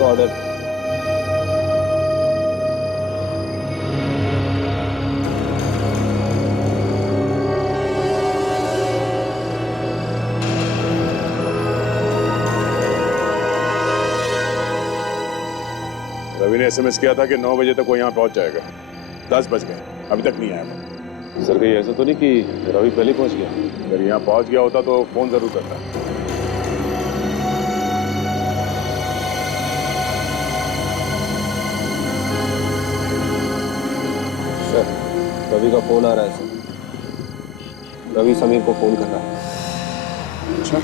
आपका ऑर्डर। रवि ने एसएमएस किया था कि 9 बजे तक वो यहाँ पहुंच जाएगा। 10 बज गए, अभी तक नहीं आया। सर कहीं ऐसा तो नहीं कि रवि पहले पहुंच गया? अगर यहाँ पहुंच गया होता तो फोन जरूर करता। सर रवि का फोन आ रहा है सर। रवि समीर को फोन कर रहा है। अच्छा,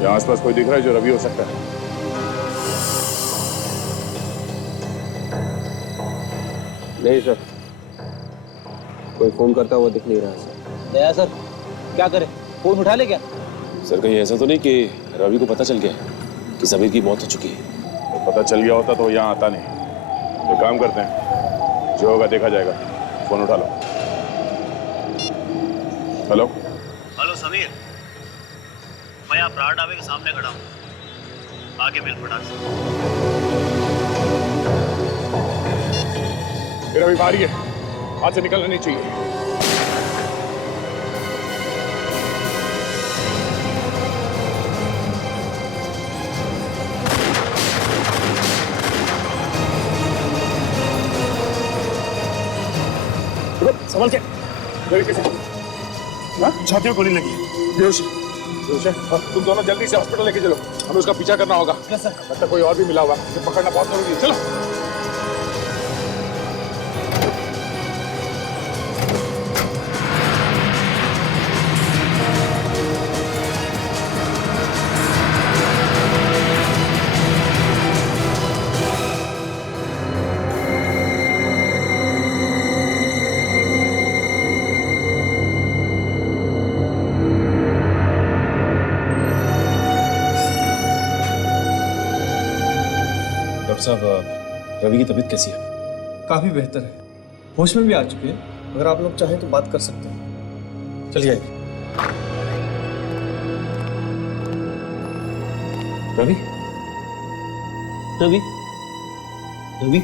यहाँ आसपास कोई दिख रहा है जो रवि हो सकता है? नहीं सर, कोई फोन करता हुआ दिख नहीं रहा सर। दया सर क्या करे, फोन उठा ले क्या? सर कहीं ऐसा तो नहीं कि रवि को पता चल गया कि समीर की मौत हो चुकी है? तो पता चल गया होता तो यहाँ आता नहीं। तो काम करते हैं, जो होगा देखा जाएगा। फोन उठा लो। हेलो हेलो समीर, मैं यहाँ प्राण ढाबे के सामने खड़ा हूँ, आगे मिल फटाक से। फिर अभी बारी है, हाथ से निकलना नहीं चाहिए। संभल के। छाती में गोली लगी। बेहोश है। तुम दोनों जल्दी से हॉस्पिटल लेके चलो, हमें उसका पीछा करना होगा। तब तक कोई और भी मिला होगा, उसे पकड़ना बहुत जरूरी है। चलो। डॉक्टर साहब, रवि की तबीयत कैसी है? काफी बेहतर है, होश में भी आ चुके हैं। अगर आप लोग चाहें तो बात कर सकते हैं। चलिए। रवि रवि रवि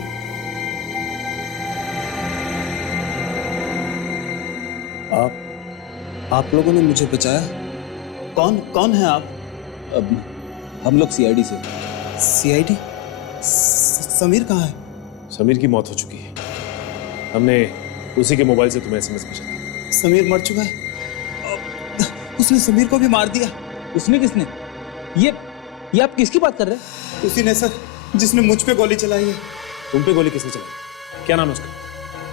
आप लोगों ने मुझे बचाया। कौन है आप? अब हम लोग सीआईडी से। सीआईडी? समीर कहाँ है? समीर की मौत हो चुकी है। हमने उसी के मोबाइल से तुम्हें एसएमएस भेजा था। समीर मर चुका है? उसने समीर को भी मार दिया। उसने? किसने? ये आप किसकी बात कर रहे हैं? उसी ने सर, जिसने मुझ पे गोली चलाई है। तुम पे गोली किसने चलाई? क्या नाम है उसका?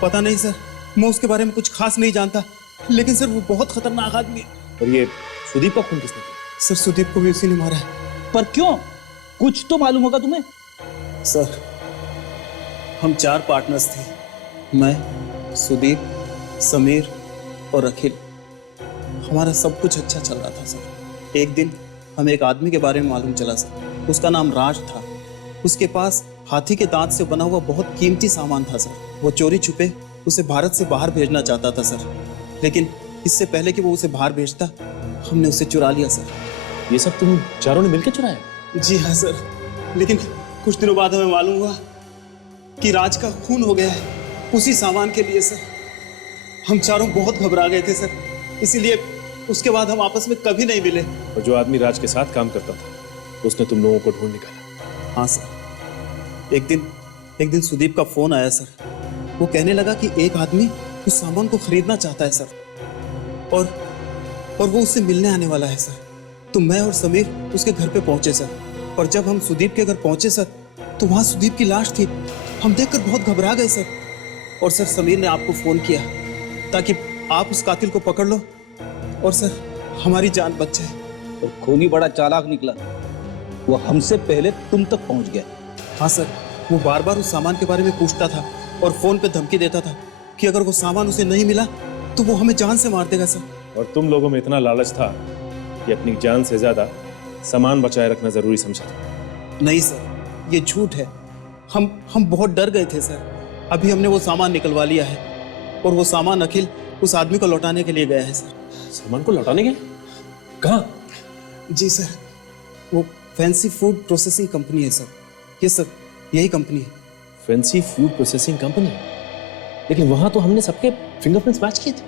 पता नहीं सर, मैं उसके बारे में कुछ खास नहीं जानता, लेकिन सर वो बहुत खतरनाक आदमी है। और ये सुदीप का खून किसने किया? सर सुदीप को भी उसी ने मारा है। पर क्यों? कुछ तो मालूम होगा तुम्हें। सर हम 4 पार्टनर्स थे, मैं, सुदीप, समीर और अखिल। हमारा सब कुछ अच्छा चल रहा था सर। एक दिन हमें एक आदमी के बारे में मालूम चला सर। उसका नाम राज था। उसके पास हाथी के दांत से बना हुआ बहुत कीमती सामान था सर। वो चोरी छुपे उसे भारत से बाहर भेजना चाहता था सर, लेकिन इससे पहले कि वो उसे बाहर भेजता, हमने उसे चुरा लिया सर। ये सब तुम चारों ने मिलकर चुराया? जी हाँ सर, लेकिन कुछ दिनों बाद हमें मालूम हुआ कि राज का खून हो गया है उसी सामान के लिए सर। हम चारों बहुत घबरा गए थे सर, इसीलिए उसके बाद हम आपस में कभी नहीं मिले। और जो आदमी राज के साथ काम करता था, उसने तुम लोगों को ढूंढ निकाला? हाँ सर, एक दिन सुदीप का फोन आया सर। वो कहने लगा कि एक आदमी उस सामान को खरीदना चाहता है सर, और वो उससे मिलने आने वाला है सर। तो मैं और समीर उसके घर पे पहुंचे सर, और जब हम सुदीप के घर पहुंचे सर, तो वहां सुदीप की लाश थी। हम देखकर बहुत घबरा गए सर। और सर समीर ने आपको फोन किया ताकि आप उस कातिल को पकड़ लो और सर हमारी जान बच जाए। और खूनी बड़ा चालाक निकला, वो हमसे पहले तुम तक पहुंच गया। हाँ सर, वो बार बार उस सामान के बारे में पूछता था और फोन पे धमकी देता था कि अगर वो सामान उसे नहीं मिला तो वो हमें जान से मार देगा सर। और तुम लोगों में इतना लालच था कि अपनी जान से ज्यादा सामान बचाए रखना जरूरी समझा था? नहीं सर, ये झूठ है। हम बहुत डर गए थे सर। अभी हमने वो सामान निकलवा लिया है, और वो सामान अखिल उस आदमी को लौटाने के लिए गया है सर। सामान को लौटाने गए? कहाँ? जी सर, वो फैंसी फूड प्रोसेसिंग कंपनी है सर, ये सर, यही कंपनी है। Fancy food processing company. लेकिन वहां तो हमने सबके फिंगरप्रिंट्स मैच किए थे।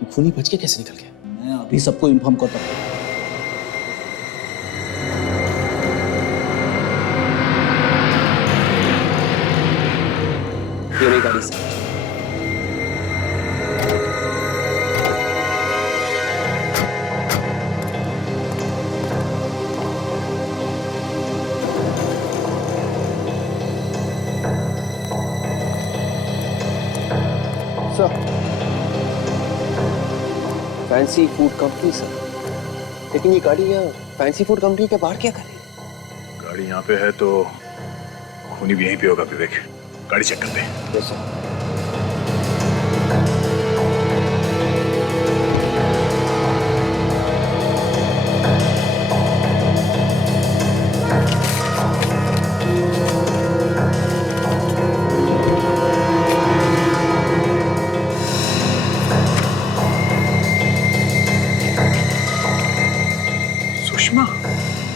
ये खूनी बच के कैसे निकल गया? मैं अभी सबको इन्फॉर्म करता हूँ। ये रही गाड़ी से। Sir, fancy food company sir. लेकिन ये गाड़ी यहाँ फैंसी फूड कंपनी के बाहर क्या कर रही है? गाड़ी यहाँ पे है तो खूनी भी यहीं पे होगा विवेक। गाड़ी चेक करते हैं। Yes sir. सुषमा,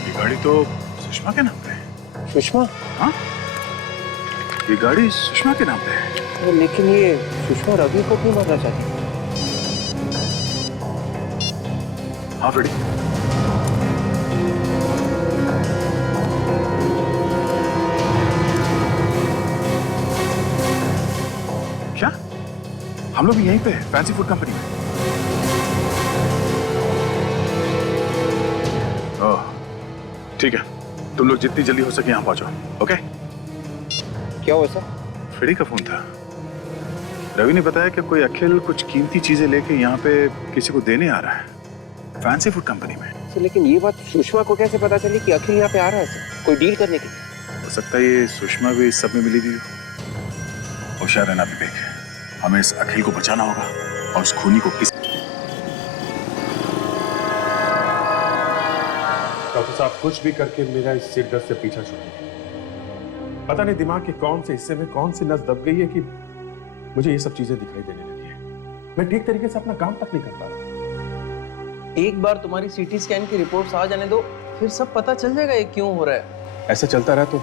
ये गाड़ी तो सुषमा के नाम पे है। सुषमा? हाँ, ये गाड़ी सुषमा के नाम पे है। लेकिन ये सुषमा रवि को क्यों मारना चाहती है? हाँ फ्रेडी, क्या हम लोग भी यहीं पे हैं, फैंसी फूड कंपनी में? ओह, ठीक है, तुम लोग जितनी जल्दी हो सके यहाँ पहुंचो। ओके? क्या हुआ सर? फ्रेडी का फोन था। रवि ने बताया कि कोई अखिल कुछ कीमती चीजें लेके यहाँ पे किसी को देने आ रहा है, फैंसी फूड कंपनी में। सर, लेकिन ये बात सुषमा को कैसे पता चली कि अखिल यहाँ पे आ रहा है सर? कोई डील करने के लिए? हो सकता है ये सुषमा भी इस सब में मिली हुई हो। होशियार रहना विवेक, हमें इस अखिल को बचाना होगा और उस खूनी को किस। डॉक्टर साहब, कुछ भी करके मेरा इस सिर दर्द से पीछा छुड़ाइए। पता नहीं दिमाग के कौन से हिस्से में कौन सी नस दब गई है कि मुझे ये सब चीजें दिखाई देने लगी है। मैं ठीक तरीके से अपना काम तक नहीं कर पा रहा। एक बार तुम्हारी सीटी स्कैन की रिपोर्ट्स आ जाने दो, फिर सब पता चल जाएगा ये क्यों हो रहा है। ऐसा चलता रहा तो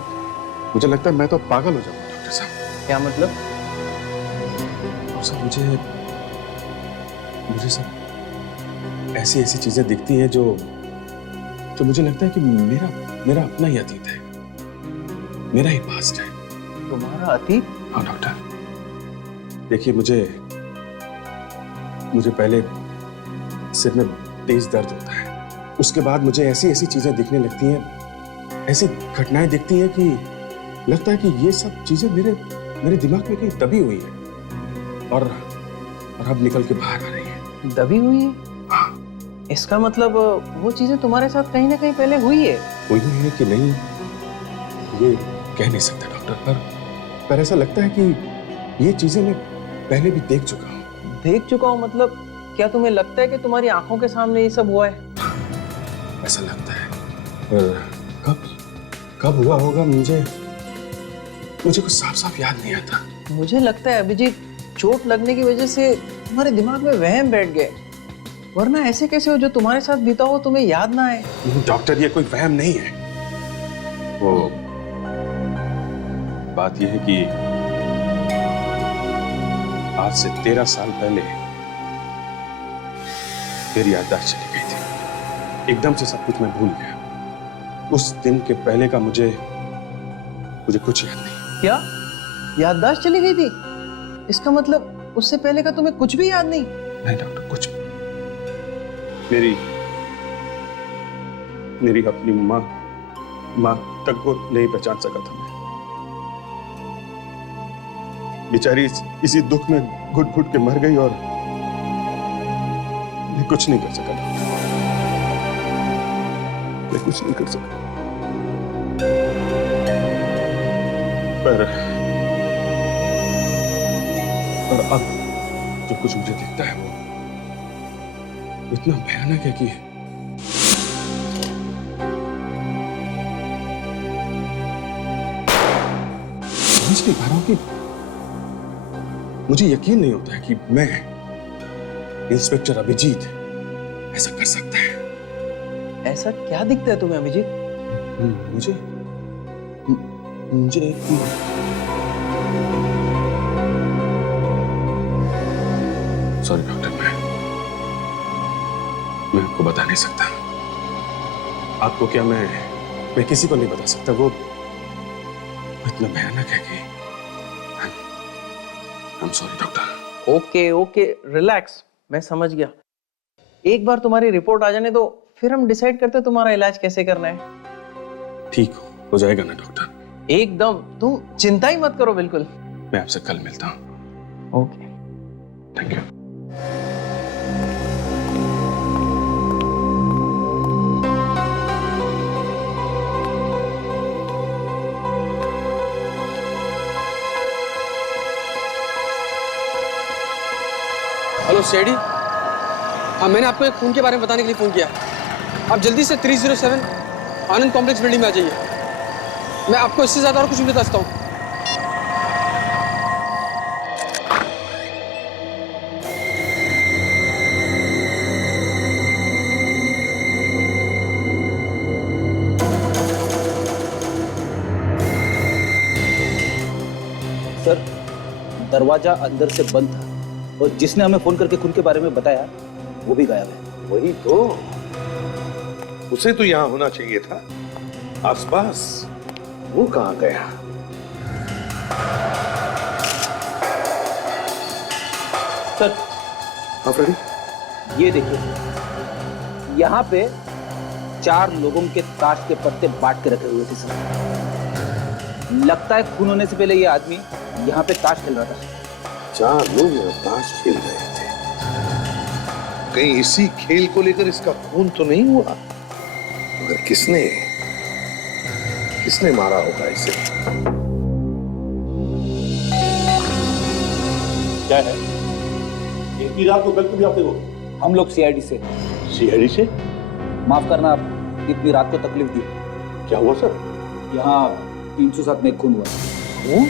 मुझे लगता है मैं तो पागल हो जाऊंगा डॉक्टर साहब। क्या मतलब? और सब मुझे सब ऐसी ऐसी चीजें दिखती हैं जो मुझे लगता है कि मेरा अपना ही अतीत है, मेरा ही पास्ट है। तुम्हारा अतीत? हाँ डॉक्टर, देखिए मुझे पहले सिर में तेज दर्द होता है, उसके बाद मुझे ऐसी ऐसी चीजें दिखने लगती हैं, ऐसी घटनाएं दिखती हैं कि लगता है कि ये सब चीजें मेरे दिमाग में कहीं दबी हुई है और अब निकल के बाहर आ रही है। दबी हुई है? हाँ। इसका मतलब वो चीजें तुम्हारे साथ कहीं ना कहीं पहले हुई है। हुई है कि नहीं ये कह नहीं सकता डॉक्टर, पर ऐसा लगता है कि ये चीजें मैं पहले भी देख चुका हूँ। देख चुका हूँ मतलब? क्या तुम्हें लगता है कि तुम्हारी आंखों के सामने ये सब हुआ है? ऐसा लगता है, पर कब हुआ होगा मुझे कुछ साफ साफ याद नहीं आता। मुझे लगता है अभिजीत, चोट लगने की वजह से तुम्हारे दिमाग में वहम बैठ गए, वरना ऐसे कैसे हो जो तुम्हारे साथ बीता हो तुम्हें याद ना आए। डॉक्टर, ये कोई वहम नहीं है। वो बात यह है कि आज से 13 साल पहले मेरी याददाश्त चली गई थी। एकदम से सब कुछ मैं भूल गया। उस दिन के पहले का मुझे कुछ याद नहीं। क्या याददाश्त चली गई थी? इसका मतलब उससे पहले का तुम्हें कुछ भी याद नहीं? नहीं डॉक्टर, कुछ मेरी अपनी माँ तक को नहीं पहचान सका था मैं। बेचारी इसी दुख में घुट घुट के मर गई और मैं कुछ नहीं कर सका। मैं कुछ नहीं कर सका। पर अब जो कुछ मुझे दिखता है वो इतना भयानक है कि समझ नहीं पा रहा हूं कि मुझे यकीन नहीं होता है कि मैं, इंस्पेक्टर अभिजीत, ऐसा कर सकता है। ऐसा क्या दिखता है तुम्हें अभिजीत? मुझे सॉरी डॉक्टर, मैं आपको बता नहीं सकता। आपको क्या, मैं किसी को नहीं बता सकता। वो इतना भयानक है कि I'm sorry doctor. Okay okay, relax, मैं समझ गया। एक बार तुम्हारी रिपोर्ट आ जाने दो, फिर हम डिसाइड करते तुम्हारा इलाज कैसे करना है। ठीक हो जाएगा ना डॉक्टर? एकदम, तुम चिंता ही मत करो, बिल्कुल। मैं आपसे कल मिलता हूँ। Okay, thank you. हेलो सेडी, हाँ मैंने आपको एक खून के बारे में बताने के लिए फ़ोन किया। आप जल्दी से 307 आनंद कॉम्प्लेक्स बिल्डिंग में आ जाइए। मैं आपको इससे ज़्यादा और कुछ नहीं बता सकता हूँ। सर, दरवाजा अंदर से बंद था और जिसने हमें फोन करके खून के बारे में बताया वो भी गायब है। वही तो, उसे तो यहाँ होना चाहिए था आसपास। वो कहाँ गया? सर, हाँ फ्रेडी, ये देखिए, यहाँ पे 4 लोगों के ताश के पत्ते बांट के रखे हुए थे सर। लगता है खून होने से पहले ये आदमी यहाँ पे ताश खेल रहा था। 4 लोग ताश खेल रहे थे। कहीं इसी खेल को लेकर इसका खून तो नहीं हुआ? मगर किसने मारा होगा इसे? क्या है? इतनी रात को बिल्कुल भी आते हो? हम लोग सीआईडी से। सीआईडी से? माफ करना, आप इतनी रात को तकलीफ दी। क्या हुआ सर? यहाँ 307 में खून हुआ। खून?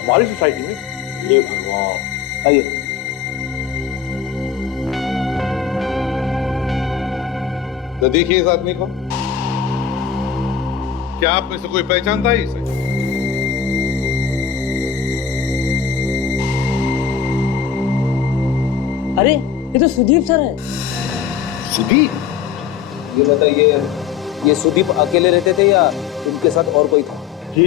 हमारी सोसाइटी में? ये भगवान। आइए। तो देखिए इस आदमी को, क्या आप में से कोई पहचानता है इसे? अरे ये तो सुदीप सर है। सुदीप? ये बताइए, ये सुदीप अकेले रहते थे या उनके साथ और कोई था? जी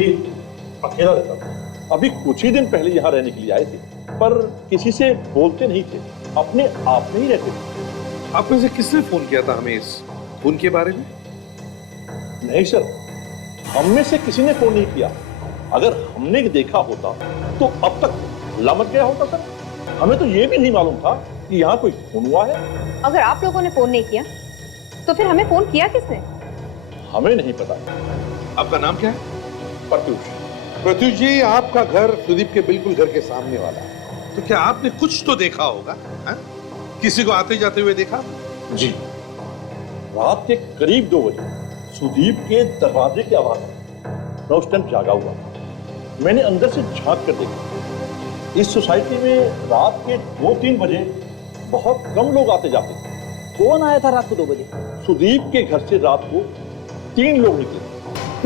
अकेला रहता था। अभी कुछ ही दिन पहले यहाँ रहने के लिए आए थे, पर किसी से बोलते नहीं थे, अपने आप में ही रहते थे। आप में से किसने फोन किया था हमें इस खून के बारे में? नहीं सर, हम में से किसी ने फोन नहीं किया। अगर हमने देखा होता तो अब तक लामत गया होता सर। हमें तो ये भी नहीं मालूम था कि यहाँ कोई खून हुआ है। अगर आप लोगों ने फोन नहीं किया तो फिर हमें फोन किया किसने? हमें नहीं पता। आपका नाम क्या है? प्रत्युष। प्रत्युष जी, आपका घर सुदीप के बिल्कुल घर के सामने वाला है, तो क्या आपने कुछ तो देखा होगा? है? किसी को आते जाते हुए देखा? जी, रात के करीब 2 बजे सुदीप के दरवाजे की आवाज आई। मैं उस टाइम जागा हुआ, मैंने अंदर से झांक कर देखा। इस सोसाइटी में रात के 2-3 बजे बहुत कम लोग आते जाते थे। कौन आया था रात को 2 बजे? सुदीप के घर से रात को 3 लोग निकले।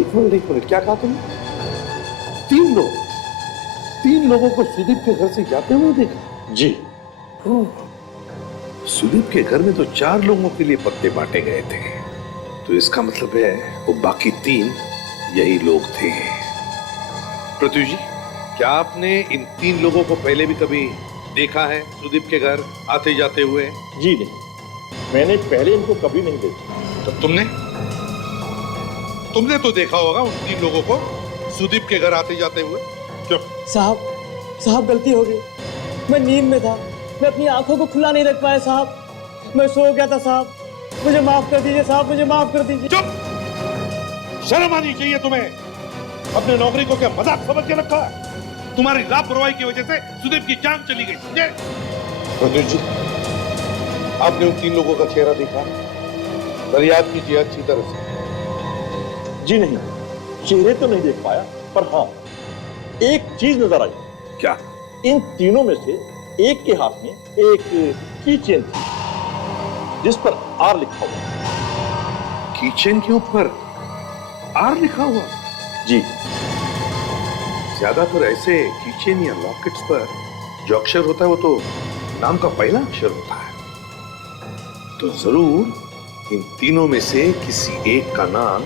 एक मिनट, क्या कहा तुमने? 3 लोग? 3 लोगों को सुदीप के घर से जाते हुए देखा? जी। सुदीप के घर में तो 4 लोगों के लिए पत्ते बांटे गए थे, तो इसका मतलब है वो बाकी 3 यही लोग थे। प्रत्युष जी, क्या आपने इन 3 लोगों को पहले भी कभी देखा है सुदीप के घर आते जाते हुए? जी नहीं, मैंने पहले इनको कभी नहीं देखा। तो तुमने तो देखा होगा उन 3 लोगों को सुदीप के घर आते जाते हुए? क्यों? साहब गलती हो गई। मैं नींद में था, मैं अपनी आंखों को खुला नहीं रख पाया साहब। मैं सो गया था साहब, मुझे माफ कर दीजिए साहब, मुझे माफ कर दीजिए। चुप! शर्म आनी चाहिए तुम्हें। अपने नौकरी को क्या मजाक समझ के रखा है? तुम्हारी लापरवाही की वजह से सुदीप की जान चली गई, समझे? प्रत्युष जी, आपने उन 3 लोगों का चेहरा देखा? फरियाद कीजिए अच्छी तरह से। जी नहीं, चेहरे तो नहीं देख पाया, पर हाँ एक चीज नजर आई। क्या? इन तीनों में से एक के हाथ में एक की चेन थी जिस पर आर लिखा हुआ। की चेन के ऊपर आर लिखा हुआ? जी। ज्यादातर ऐसे कीचेन या लॉकेट्स पर जो अक्षर होता है वो तो नाम का पहला अक्षर होता है। तो जरूर इन तीनों में से किसी एक का नाम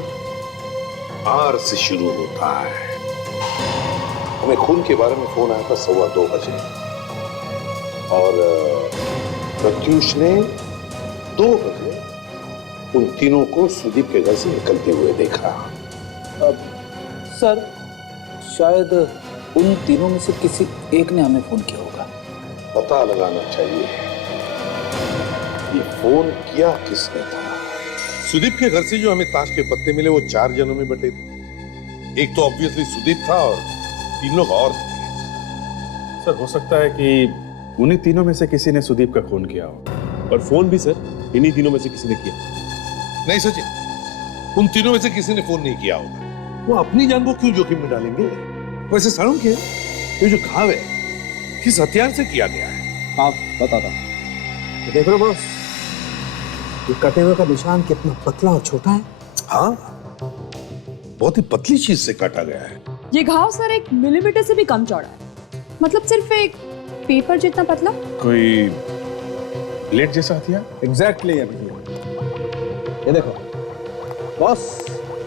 आर से शुरू होता है। हमें खून के बारे में फोन आया था 2:15 बजे और प्रत्यूष ने 2 बजे उन तीनों को सुदीप के घर से निकलते हुए देखा। सर शायद उन तीनों में से किसी एक ने हमें फोन किया होगा। पता लगाना चाहिए ये फोन किया किसने था। सुदीप के घर से जो हमें ताश के पत्ते मिले वो 4 जनों में बटे थे। एक तो ऑब्वियसली सुदीप था और 3 लोग और थे। सर हो सकता है कि उन्हीं तीनों में से किसी ने सुदीप का खून किया हो। और फोन भी सर इन्हीं तीनों में से किसी ने किया। नहीं सचिन, उन तीनों में से किसी ने फोन नहीं किया होगा। वो अपनी जान को क्यों जोखिम में डालेंगे। वैसे सारुण के ये जो घाव है किस हथियार से किया गया है? आप बताता। देख रहे हो बॉस, ये कटे हुए का निशान कितना पतला और छोटा है। हाँ, बहुत ही पतली चीज से काटा गया है। ये घाव सर 1 मिलीमीटर से भी कम चौड़ा है, मतलब सिर्फ एक पेपर जितना पतला। कोई ब्लेड जैसा हथियार? एग्जैक्टली ये देखो बॉस,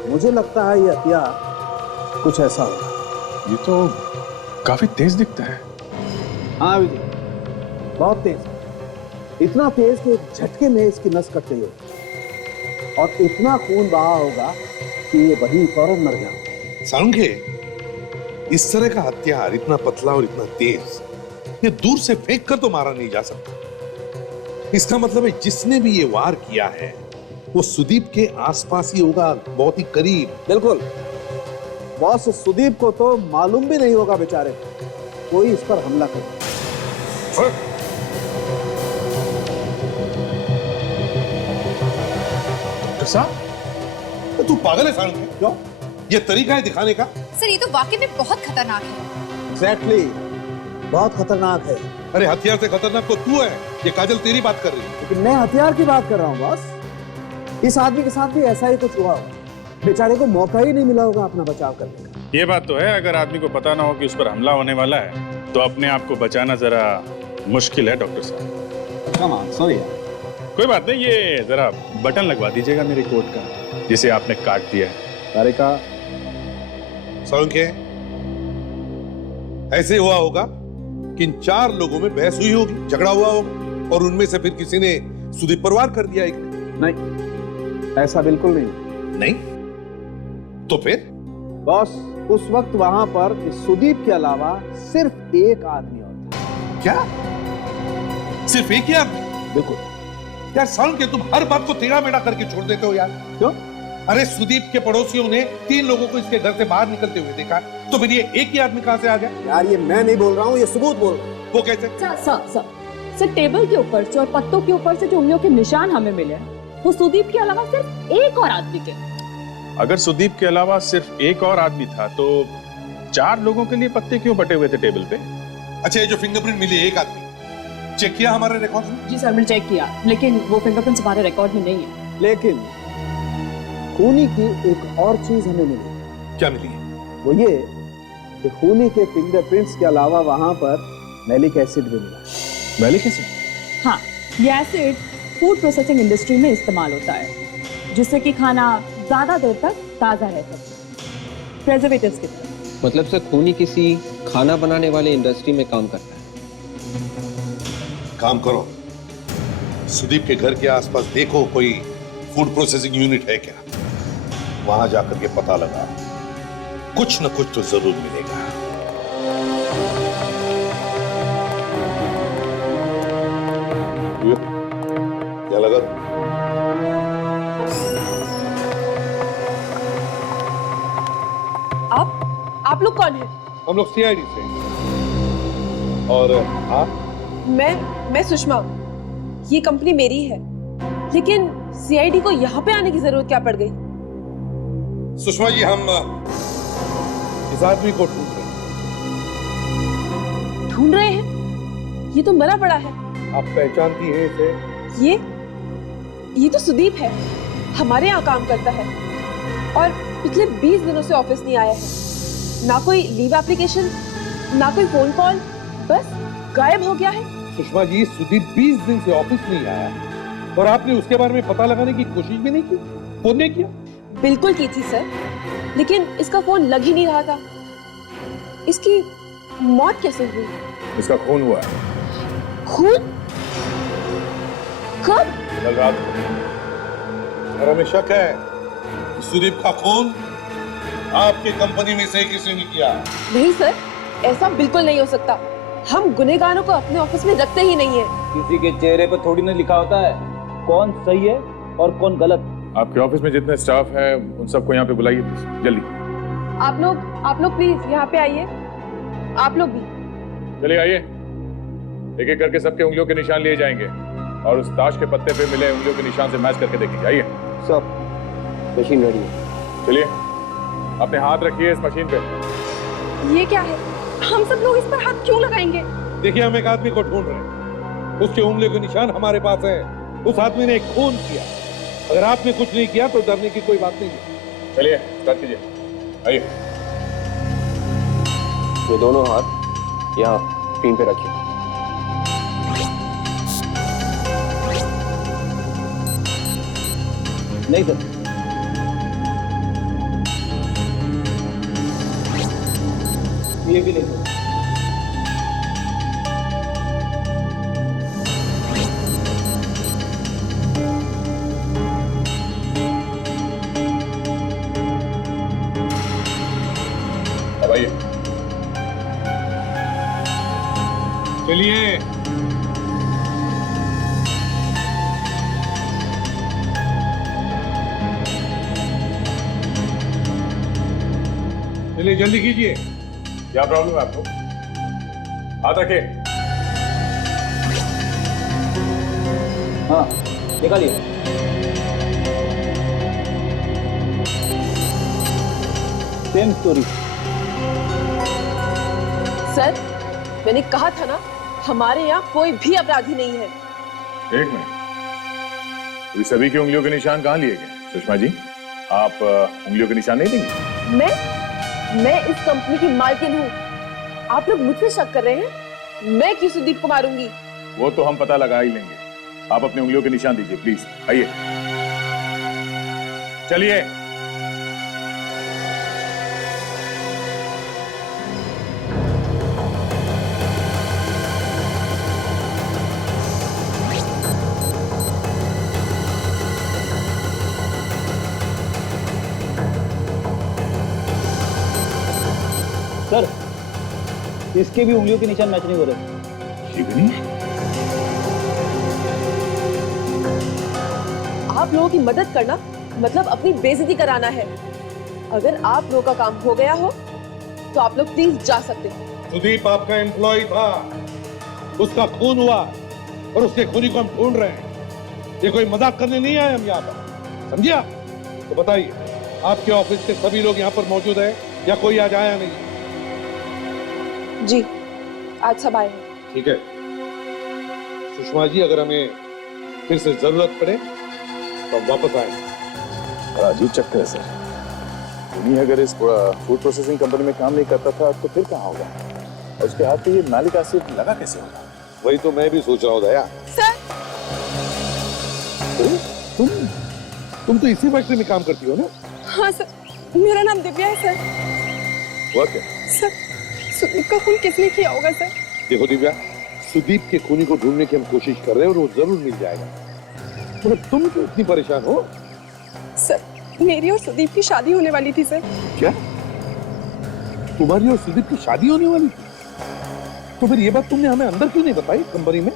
मुझे लगता है ये हथियार कुछ ऐसा होगा। ये तो काफी तेज दिखता है। हाँ विजय, बहुत तेज, इतना तेज कि एक झटके में इसकी नस कट गई होगी और इतना खून बहा होगा कि ये वही फौरन मर गया। सारुण के इस तरह का हथियार इतना पतला और इतना तेज ये दूर से फेंक कर तो मारा नहीं जा सकता। इसका मतलब है जिसने भी ये वार किया है वो सुदीप के आसपास ही होगा, बहुत ही करीब। बिल्कुल बॉस, सुदीप को तो मालूम भी नहीं होगा बेचारे कोई इस पर हमला करे। डॉक्टर साहब, तू पागल है सारुण? क्यों? ये तरीका है दिखाने का? सर ये तो वाकई में बहुत खतरनाक है। एग्जैक्टली, बहुत खतरनाक है। अरे हथियार से खतरनाक तो तू है। ये काजल तेरी बात कर रही है। लेकिन मैं हथियार की बात कर रहा हूँ बॉस। इस आदमी के साथ भी ऐसा ही कुछ हुआ होगा, बेचारे को मौका ही नहीं मिला होगा अपना बचाव करने का। ये बात तो है, अगर आदमी को पता ना हो कि उस पर हमला होने वाला है तो अपने आप को बचाना जरा मुश्किल है डॉक्टर साहब। सॉरी, कोई बात नहीं, ये जरा बटन लगवा दीजिएगा मेरे कोट का जिसे आपने काट दिया है। तारिका, सारुण के ऐसे हुआ होगा कि इन 4 लोगों में बहस हुई होगी, झगड़ा हुआ होगा और उनमें से फिर किसी ने सुदीप पर वार कर दिया। एक ने। नहीं, ऐसा बिल्कुल नहीं। नहीं तो फिर? बॉस, उस वक्त वहां पर सुदीप के अलावा सिर्फ एक आदमी और था। क्या? सिर्फ एक ही आदमी? बिल्कुल। यार सारुण के तुम हर बात को टेढ़ा मेढ़ा करके छोड़ देते हो यार। क्यों? अरे सुदीप के पड़ोसियों ने 3 लोगों को इसके घर से बाहर निकलते हुए देखा, तो फिर ये एक ही आदमी कहां से आ गया? यार ये मैं नहीं बोल रहा हूँ, ये सबूत बोल रहा हूँ। वो कैसे? सर टेबल के ऊपर से और पत्तों के ऊपर से जो उंगलियों के निशान हमें मिले वो सुदीप के अलावा सिर्फ एक और आदमी के। अगर सुदीप के अलावा सिर्फ एक और आदमी था तो 4 लोगों के लिए पत्ते क्यों बटे हुए थे टेबल पे? अच्छा, ये जो फिंगरप्रिंट मिली एक आदमी चेक किया हमारे रिकॉर्ड में? जी सर, मैंने चेक किया, लेकिन वो फिंगरप्रिंट्स हमारे रिकॉर्ड में नहीं है। लेकिन खूनी की एक और चीज हमें मिली। क्या मिली? वो ये कि खूनी के फिंगरप्रिंट्स के अलावा वहां पर मैलिक एसिड भी मिला। Malic acid? हाँ, ये एसिड फूड प्रोसेसिंग इंडस्ट्री में इस्तेमाल होता है, जिससे कि खाना ज्यादा देर तक ताजा रह सकता है, प्रिजर्वेटिव्स की तरह। मतलब सर खूनी किसी खाना बनाने वाले इंडस्ट्री में काम करता है। काम करो, सुदीप के घर के आसपास देखो कोई फूड प्रोसेसिंग यूनिट है क्या, वहां जाकर के पता लगा, कुछ न कुछ तो जरूर मिलेगा। क्या लगा? आप लोग कौन हैं? हम लोग सीआईडी से। और आप? मैं सुषमा। ये कंपनी मेरी है, लेकिन सीआईडी को यहाँ पे आने की जरूरत क्या पड़ गई? सुषमा जी, हम इस आदमी को ढूंढ रहे हैं। ये तो मरा पड़ा है। आप पहचानती हैं इसे? ये तो सुदीप है, हमारे यहाँ काम करता है और पिछले 20 दिनों से ऑफिस नहीं आया है। ना कोई लीव एप्लीकेशन, ना कोई फोन कॉल, बस गायब हो गया है। सुषमा जी, सुदीप 20 दिन से ऑफिस नहीं आया और आपने उसके बारे में पता लगाने की कोशिश भी नहीं की? फोन नहीं किया? बिल्कुल की थी सर, लेकिन इसका फोन लग ही नहीं रहा था। इसकी मौत कैसे हुई? इसका खून हुआ है। खून? कब? कल रात को। और हमें शक है कि सुदीप का खून आपकी कंपनी में से ही किसी ने किया। नहीं सर, ऐसा बिल्कुल नहीं हो सकता। हम गुनहगारों को अपने ऑफिस में रखते ही नहीं है। किसी के चेहरे पर थोड़ी ना लिखा होता है कौन सही है और कौन गलत। आपके ऑफिस में जितने स्टाफ हैं उन सबको यहाँ पे बुलाइए जल्दी। आप लोग प्लीज यहाँ पे आइए। आप लोग भी चलिए आइए। एक एक करके सबके उंगलियों के निशान लिए जाएंगे और उस ताश के पत्ते पे मिले उंगलियों के निशान से मैच करके देखेंगे। आइए। सब मशीन रेडी है। चलिए अपने हाथ रखिए इस मशीन पे। ये क्या है? हम सब लोग इस पर हाथ क्यों लगाएंगे? देखिए, हम एक आदमी को ढूंढ रहे हैं, उसके उंगलियों के निशान हमारे पास है। उस आदमी ने एक खून किया। अगर आपने कुछ नहीं किया तो डरने की कोई बात नहीं है। चलिए स्टार्ट कीजिए। आइए। ये दोनों हाथ यहाँ स्क्रीन पे रखिए। नहीं सर, ये भी नहीं। अब आइए। चलिए। चलिए जल्दी कीजिए। क्या प्रॉब्लम है आपको? हाथ रखिए। हाँ निकालिए। Same story. सर, मैंने कहा था ना, हमारे यहाँ कोई भी अपराधी नहीं है। एक मिनट, तो सभी की उंगलियों के निशान कहाँ लिए गए? सुषमा जी, आप उंगलियों के निशान नहीं देंगे? मैं इस कंपनी की मालकिन हूँ। आप लोग मुझ पे शक कर रहे हैं? मैं क्यों सुदीप को मारूंगी? वो तो हम पता लगा ही लेंगे। आप अपनी उंगलियों के निशान दीजिए प्लीज। आइए। चलिए। सर, इसके भी उंगलियों के निशान मैच नहीं हो रहे। शिवनी? आप लोगों की मदद करना मतलब अपनी बेइज्जती कराना है। अगर आप लोगों का काम हो गया हो तो आप लोग प्लीज जा सकते हैं। सुदीप आपका एम्प्लॉय था, उसका खून हुआ और उसके खूनी को हम ढूंढ रहे हैं। ये कोई मजाक करने नहीं आए हम यहाँ पर, समझिए? तो बताइए, आपके ऑफिस के सभी लोग यहाँ पर मौजूद हैं या कोई आज आया नहीं? जी, आज सब आए हैं। ठीक है सुषमा जी, अगर हमें फिर से जरूरत पड़े तो हम वापस आए। बड़ा अजीब चक्कर है सर। उन्हीं अगर इस फूड प्रोसेसिंग कंपनी में काम नहीं करता था तो फिर कहाँ होगा? और उसके हाथ पे ये मैलिक एसिड लगा कैसे होगा? वही तो मैं भी सोच रहा हूँ दया। सर, तुम तो इसी फैक्ट्री में काम करती हो ना? हाँ सर, मेरा नाम दिव्या है सर। हुआ क्या? सर, सुदीप का खून किसने किया होगा सर? देखो दिव्या, सुदीप के खूनी को ढूंढने की हम कोशिश कर रहे हैं और वो जरूर मिल जाएगा। मगर तुम क्यों इतनी परेशान हो? सर, मेरी और सुदीप की शादी होने वाली थी सर। क्या? तुम्हारी और सुदीप की शादी होने वाली थी? तो फिर ये बात तुमने हमें अंदर क्यों नहीं बताई कंपनी में?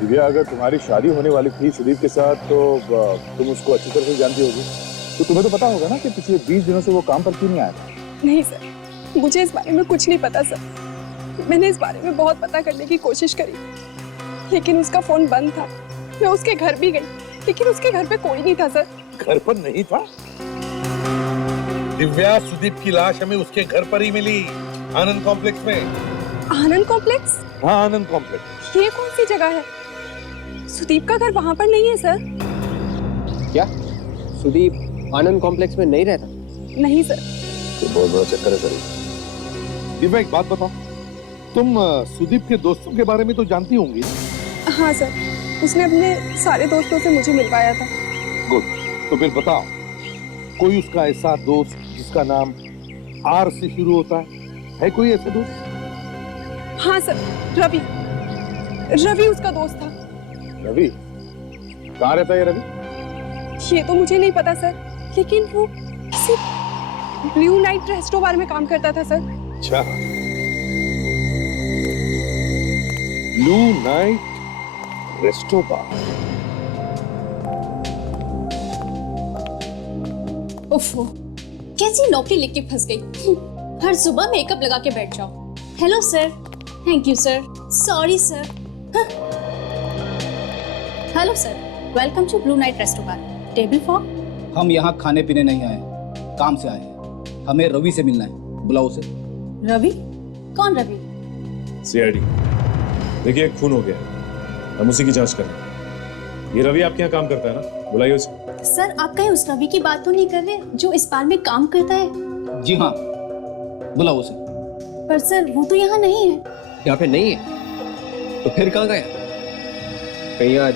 दिव्या, अगर तुम्हारी शादी होने वाली थी सुदीप के साथ तो तुम उसको अच्छी तरह से जानती होगी, तो तुम्हें तो पता होगा ना कि पिछले 20 दिनों से वो काम पर क्यों नहीं आया था? नहीं सर, मुझे इस बारे में कुछ नहीं पता सर। मैंने इस बारे में बहुत पता करने की कोशिश करी, लेकिन उसका फोन बंद था। मैं उसके घर भी गई, लेकिन उसके घर पे कोई नहीं था सर। घर पर नहीं था? दिव्या, सुदीप की लाश हमें उसके घर पर ही मिली, आनंद कॉम्प्लेक्स में। आनंद कॉम्प्लेक्स? हाँ, आनंद कॉम्प्लेक्स। ये कौन सी जगह है? सुदीप का घर वहाँ पर नहीं है सर। क्या सुदीप आनंद कॉम्प्लेक्स में नहीं रहता? नहीं सर, ये बहुत बड़ा चक्कर है सर। दिव्या एक बात बताओ, तुम सुदीप के दोस्तों के बारे में तो जानती होंगी? हाँ सर, उसने अपने सारे दोस्तों से मुझे मिलवाया था। गुड, तो फिर बताओ, कोई उसका ऐसा दोस्त जिसका नाम आर से शुरू होता है कोई ऐसा दोस्त? हाँ सर, रवि। रवि उसका दोस्त था। रवि? कहाँ रहता है ये रवि? ये तो मुझे नहीं पता सर, लेकिन वो किसी ब्लू नाइट रेस्टो बार में काम करता था सर। अच्छा, ब्लू नाइट रेस्टो बार। उफ़, कैसी नौकरी लेके फंस गई। हर सुबह मेकअप लगा के बैठ जाओ। Hello sir, thank you sir, sorry sir. Hello sir, welcome to Blue Night restaurant. Table for? हम यहाँ खाने पीने नहीं आए, काम से आए हैं। हमें रवि से मिलना है, बुलाओ उसे। रवि? कौन रवि? सीआईडी। देखिए, एक खून हो गया, हम उसी की जांच कर रहे हैं। ये रवि आपके यहाँ काम करता है ना? बुलाइए उसे। सर, आप कहीं उस रवि की बात तो नहीं कर रहे जो इस बार में काम करता है? जी हाँ, बुलाओ उसे। पर सर, वो तो यहाँ नहीं है। यहाँ पे नहीं है? तो फिर कहाँ गया? कहीं आज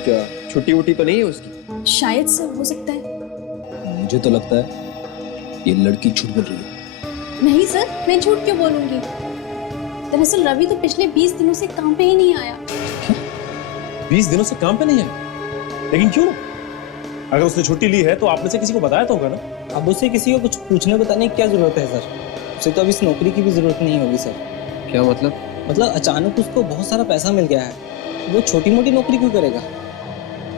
छुट्टी वुट्टी तो नहीं है उसकी? शायद सर, हो सकता है। मुझे तो लगता है ये लड़की झूठ बोल रही है। नहीं सर, मैं झूठ क्यों बोलूंगी? दरअसल रवि तो पिछले 20 दिनों से काम पे ही नहीं आया। 20 दिनों से काम पे नहीं आया? लेकिन क्यों? अगर उसने छुट्टी ली है तो आपने से किसी को बताया तो होगा ना? अब उसे किसी को कुछ पूछने बताने की क्या जरूरत है सर? उसे तो अब इस नौकरी की भी जरूरत नहीं होगी सर। क्या मतलब? मतलब अचानक उसको बहुत सारा पैसा मिल गया है, वो छोटी मोटी नौकरी क्यों करेगा?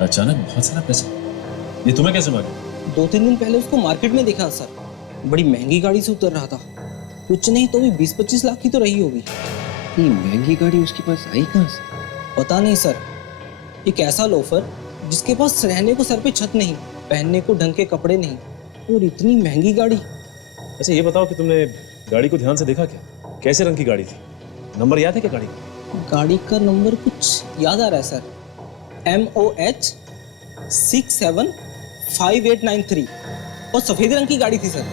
अचानक बहुत सारा पैसा? ये तुम्हें कैसे मालूम? 2-3 दिन पहले उसको मार्केट में देखा सर, बड़ी महंगी गाड़ी से उतर रहा था। कुछ नहीं तो भी 20-25 लाख की तो रही होगी। ये महंगी गाड़ी उसके पास आई कहाँ से? पता नहीं सर, एक ऐसा लोफर जिसके पास रहने को सर पे छत नहीं, पहनने को ढंग के कपड़े नहीं, और इतनी महंगी गाड़ी। अच्छा, ये बताओ कि तुमने गाड़ी को ध्यान से देखा क्या? कैसे रंग की गाड़ी थी? नंबर याद है क्या गाड़ी का? गाड़ी का नंबर कुछ याद आ रहा है सर, MOH 675893, और सफेद रंग की गाड़ी थी सर।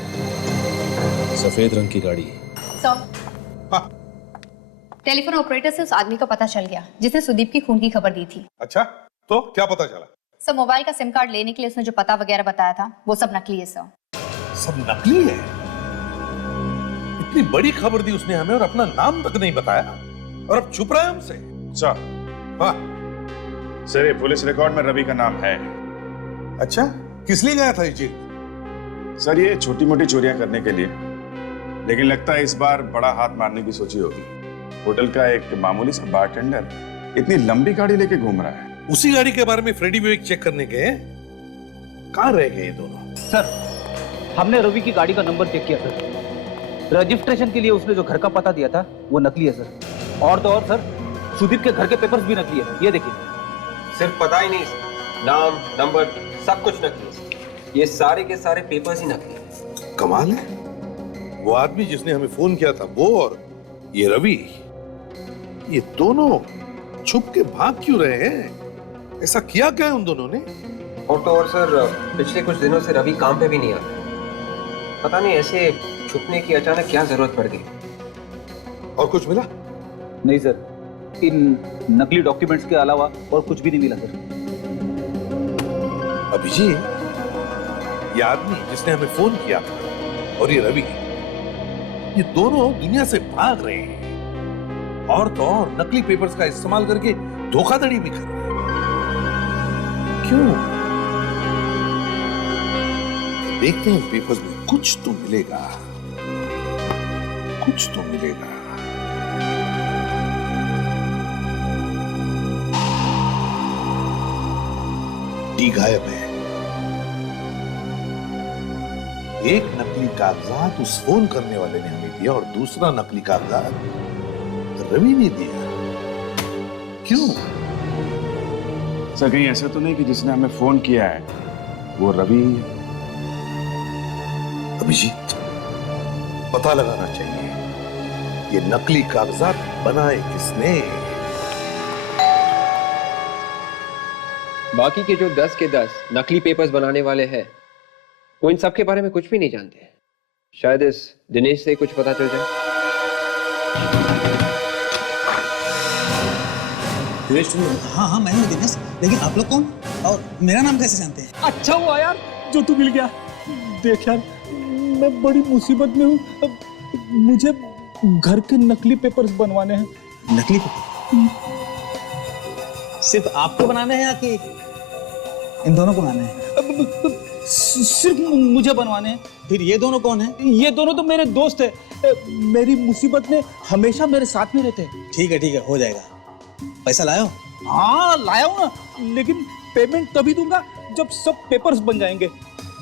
सफेद रंग की गाड़ी। टेलीफोन ऑपरेटर से उस आदमी का पता चल गया जिसने सुदीप की खून की खबर दी थी। अच्छा, तो क्या पता चला? सर, मोबाइल का सिम कार्ड लेने के लिए उसने जो पता वगैरह बताया था वो सब नकली है सर। सब नकली है? इतनी बड़ी खबर दी उसने हमें और अपना नाम तक नहीं बताया, और अब छुप रहा है हमसे। सर, हाँ सर, ये पुलिस रिकॉर्ड में रवि का नाम है। अच्छा, किस लिए गया था ये जेल? सर, ये छोटी मोटी चोरियां करने के लिए, लेकिन लगता है इस बार बड़ा हाथ मारने की सोची होगी। होटल का एक मामूली सा बारटेंडर इतनी लंबी गाड़ी लेके घूम रहा है। उसी गाड़ी के बारे में फ्रेडी विवेक चेक करने गए, कहाँ रह गए ये दोनों? सर, हमने रवि की गाड़ी का नंबर चेक किया सर। रजिस्ट्रेशन के लिए उसने जो घर का पता दिया था वो नकली है सर। और तो और सर, सुदीप के घर के पेपर्स भी नकली है, ये देखिए। सिर्फ पता ही नहीं, नाम, नंबर, सब कुछ नकली। ये सारे के सारे पेपर्स ही नकली। कमाल है, वो आदमी जिसने हमें फोन किया था वो और ये रवि, ये दोनों छुप के भाग क्यों रहे हैं? ऐसा किया क्या है उन दोनों ने? और तो और सर, पिछले कुछ दिनों से रवि काम पे भी नहीं आता। पता नहीं ऐसे छुपने की अचानक क्या जरूरत पड़ गई। और कुछ मिला? नहीं सर, इन नकली डॉक्यूमेंट्स के अलावा और कुछ भी नहीं मिला सर। अभिजीत, ये आदमी जिसने हमें फोन किया था और ये रवि, ये दोनों दुनिया से भाग रहे हैं, और तो और नकली पेपर्स का इस्तेमाल करके धोखाधड़ी भी कर रहे हैं। क्यों? देखते हैं पेपर्स में कुछ तो मिलेगा, कुछ तो मिलेगा। डी गायब है। एक नकली कागजात उस फोन करने वाले ने हमें दिया और दूसरा नकली कागजात रवि ने दिया। क्यों? सर, कहीं ऐसा तो नहीं कि जिसने हमें फोन किया है वो रवि? अभिजीत, पता लगाना चाहिए ये नकली कागजात बनाए किसने। बाकी के जो 10 के 10 नकली पेपर्स बनाने वाले हैं, वो इन सब के बारे में कुछ भी नहीं जानते। शायद इस दिनेश से कुछ पता चल जाए। दिनेश? हाँ मैं हूँ दिनेश, लेकिन आप लोग कौन और मेरा नाम कैसे जानते हैं? अच्छा हुआ यार जो तू मिल गया। देख यार, मैं बड़ी मुसीबत में हूँ। मुझे घर के नकली पेपर्स बनवाने हैं। नकली पेपर? सिर्फ आपको बनाने हैं या कि इन दोनों को बनाने हैं? सिर्फ मुझे बनवाने हैं। फिर ये दोनों कौन है? ये दोनों तो मेरे दोस्त हैं। मेरी मुसीबत में हमेशा मेरे साथ में रहते हैं। ठीक है, हो जाएगा। पैसा लाए हो? हाँ लाया हूँ ना, लेकिन पेमेंट तभी दूंगा जब सब पेपर्स बन जाएंगे।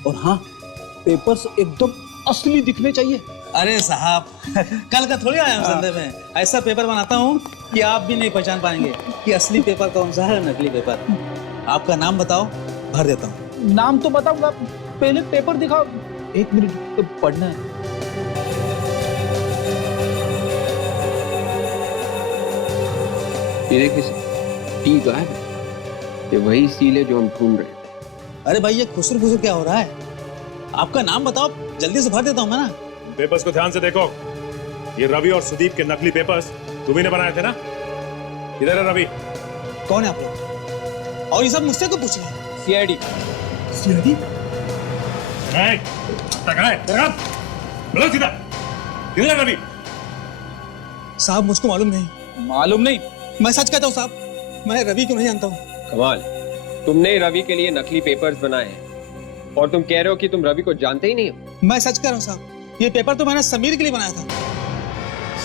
और हाँ, पेपर्स एकदम असली दिखने चाहिए। अरे साहब, कल का थोड़ी आया हूँ संदर्भ में। ऐसा पेपर बनाता हूँ कि आप भी नहीं पहचान पाएंगे कि असली पेपर कौन सा है, नकली पेपर। आपका नाम बताओ, भर देता हूँ। नाम तो बताऊंगा, पहले पेपर दिखाओ। एक मिनट, तो पढ़ना है। ये देखिए, टी गायब है। ये वही सील है जो हम ढूंढ रहे हैं। अरे भाई, ये खुसर खुसर क्या हो रहा है? आपका नाम बताओ, जल्दी से भर देता हूँ मैं ना। पेपर्स को ध्यान से देखो। ये रवि और सुदीप के नकली पेपर्स तुम्ही ने बनाए थे ना? इधर है रवि। कौन है आप लोग? और ये सब मुझसे क्यों पूछ रहे हैं? सीआईडी। सीआईडी? बोलो सीधा, किधर है रवि? साहब मुझको मालूम नहीं। मालूम नहीं? मैं सच कहता हूँ साहब, मैं रवि को नहीं जानता हूँ। कमाल, तुमने रवि के लिए नकली पेपर्स बनाए हैं और तुम कह रहे हो कि तुम रवि को जानते ही नहीं हो? मैं सच कह रहा हूँ साहब, ये पेपर तो मैंने समीर के लिए बनाया था।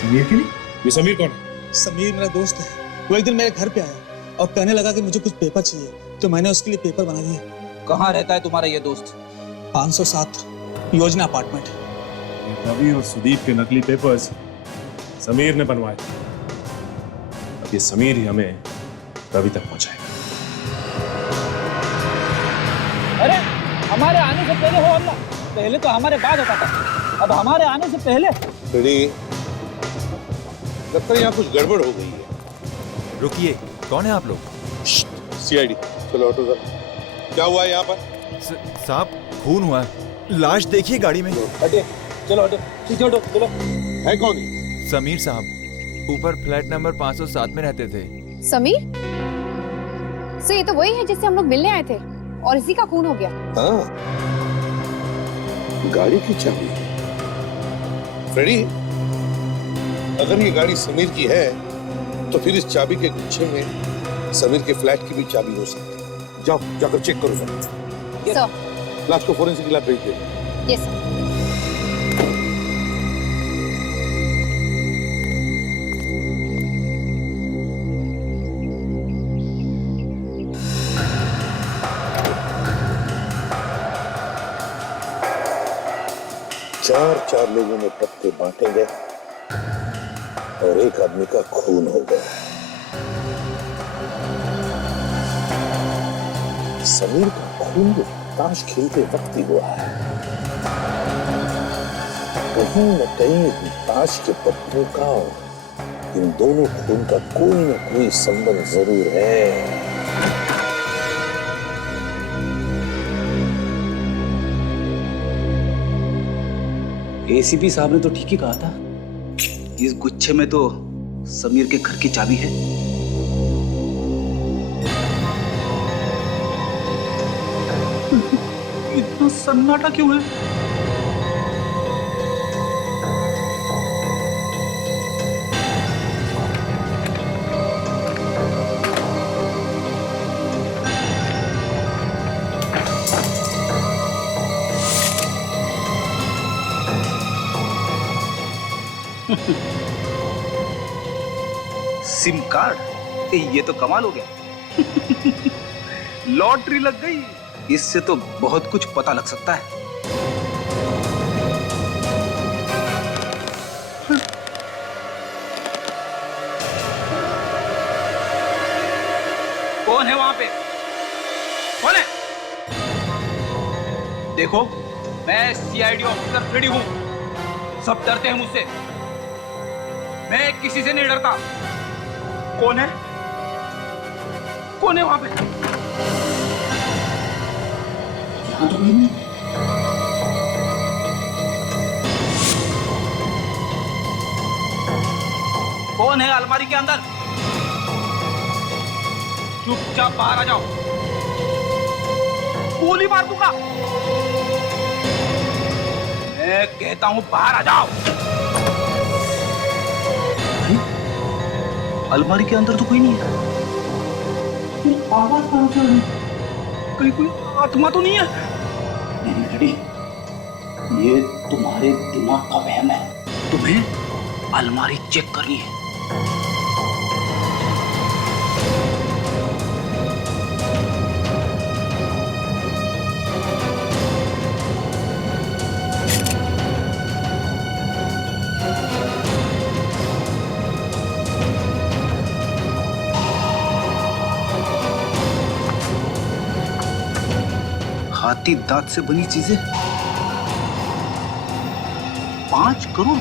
समीर के लिए? ये समीर कौन है? समीर मेरा दोस्त है। वो एक दिन मेरे घर पे आया और कहने लगा कि मुझे कुछ पेपर चाहिए, तो मैंने उसके लिए पेपर बना दिए। कहाँ रहता है तुम्हारा ये दोस्त? 507 योजना अपार्टमेंट। रवि और सुदीप के नकली पेपर्स समीर ने बनवाए थे। अब ये समीर ही हमें रवि तक पहुंचाएगा। अरे हमारे आने से पहले हो अल्लाह, पहले तो हमारे बाद होता था, अब हमारे आने से पहले। लगता है यहाँ कुछ गड़बड़ हो गई है। रुकिए, कौन है आप लोग? सीआईडी। चलो ऑटो सर, क्या हुआ है यहाँ पर? साहब, खून हुआ है। लाश देखिए गाड़ी में। हटे, चलो हटो, पीछे हटो, चलो। है कौन? समीर साहब, ऊपर फ्लैट नंबर 507 में रहते थे। समीर से ये तो वही है जिससे हम लोग मिलने आए थे और इसी का खून हो गया। हाँ, गाड़ी की चाबी। फ्रेडी, अगर ये गाड़ी समीर की है तो फिर इस चाबी के गुच्छे में समीर के फ्लैट की भी चाबी हो सकती है। जाओ, जाकर चेक करो सर। लाश को फोरेंसिक लैब भेज दो। Yes sir. चार लोगों में पत्ते बांटे गए और एक आदमी का खून हो गया। समीर का खून ताश खेलते वक्त ही हुआ है। कहीं न कहीं ताश के पत्तों का इन दोनों खून का कोई न कोई संबंध जरूर है। एसीपी साहब ने तो ठीक ही कहा था, इस गुच्छे में तो समीर के घर की चाबी है। इतना सन्नाटा क्यों है? सिम कार्ड, ये तो कमाल हो गया। लॉटरी लग गई। इससे तो बहुत कुछ पता लग सकता है। कौन है वहां पे? कौन है? देखो, मैं सीआईडी ऑफिसर फ्रेडी हूं। सब डरते हैं मुझसे, मैं किसी से नहीं डरता। कौन है? कौन है वहां पे? यहां तो नहीं। अलमारी के अंदर। चुपचाप बाहर आ जाओ, गोली मार दूंगा। मैं कहता हूं बाहर आ जाओ। अलमारी के अंदर तो कोई नहीं है। आवाज कहां से आ रही? कहीं कोई आत्मा तो नहीं है? नहीं रेडी, ये तुम्हारे दिमाग का वहम है। तुम्हें अलमारी चेक करनी है। हाथी दांत से बनी चीजें 5 करोड़,